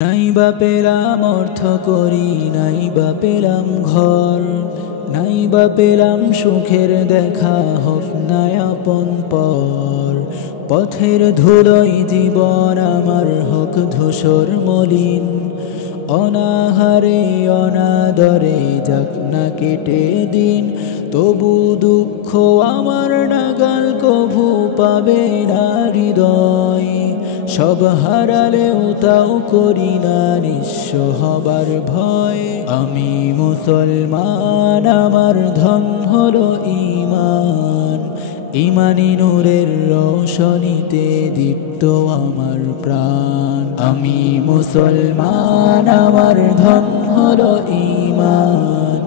নাই বা পেলাম অর্থ করি, নাই বা পেলাম ঘর, নাই বা পেলাম সুখের দেখা, হোক না আপন পর। পথের ধুলোয় জীবন আমার হোক ধূসর মলিন, অনাহারে অনাদরে যাক না কেটে দিন। তবু দুঃখ আমার নাগাল কভু পাবে না হৃদয়, সব হারালেও তাও করি না নিঃস্ব হবার ভয়। আমি মুসলমান, আমার ধন হলো ঈমান, ঈমানি নূরের রোশনীতে দীপ্ত আমার প্রাণ। আমি মুসলমান, আমার ধন হলো ঈমান,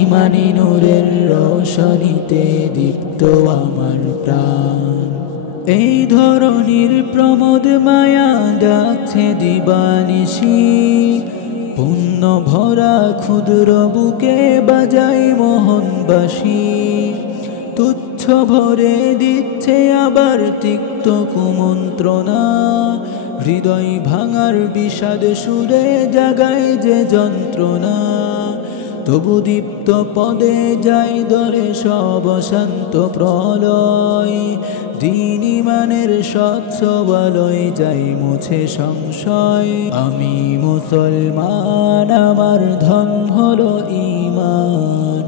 ঈমানি নূরের রোশনীতে দীপ্ত আমার প্রাণ। এই ধরনের প্রমোদ মায়া ডাকছে দিবানিশি, পুণ্য ভরা ক্ষুদ্র বুকে বাজায় মোহনবাসী। তুচ্ছ ভরে দিচ্ছে আবার তিক্ত কুমন্ত্রণা, হৃদয় ভাঙার বিষাদ সুরে জাগায় যে যন্ত্রণা। তবু দীপ্ত পদে যাই দরে সব শান্ত প্রলয়, দিন ঈমানের স্বচ্ছ বলয় যাই মুছে সংশয়। আমি মুসলমান, আমার ধন হলো ঈমান,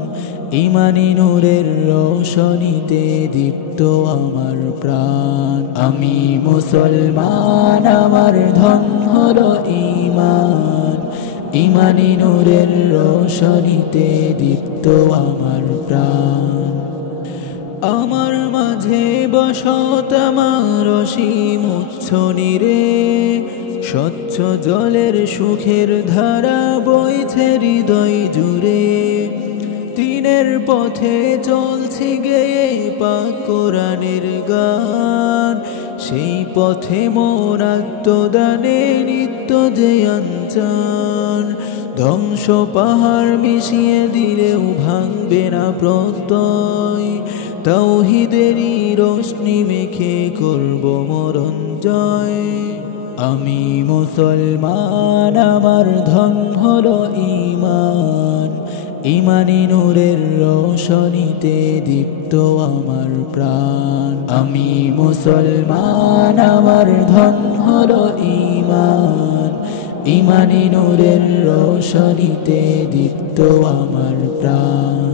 ঈমানি নূরের রোশনীতে দীপ্ত আমার প্রাণ। আমি মুসলমান, আমার ধন হলো ঈমান, ঈমানি নূরের রোশনীতে দীপ্ত আমার প্রাণ। আমার মাঝে বসত আমার অসীম উচ্ছ্বনীরে, স্বচ্ছ জলের সুখের ধারা বইছে হৃদয় জুড়ে। দিনের পথে চলছি গেয়ে পাক কোরআনের গান, সেই পথে মোর আত্মদানে নিত্য যে আঞ্চান। ধ্বংস পাহাড় মিশিয়ে দিলেও ভাঙবে না প্রত্যয়, তাওহীদেরই রোশনি মেখে করব মরণ জয়। আমি মুসলমান, আমার ধন হলো ঈমান, ঈমানি নূরের রোশনীতে দীপ্ত আমার প্রাণ। আমি মুসলমান, আমার ধন হলো ঈমান, ঈমানি নূরের রোশনীতে দীপ্ত আমার প্রাণ।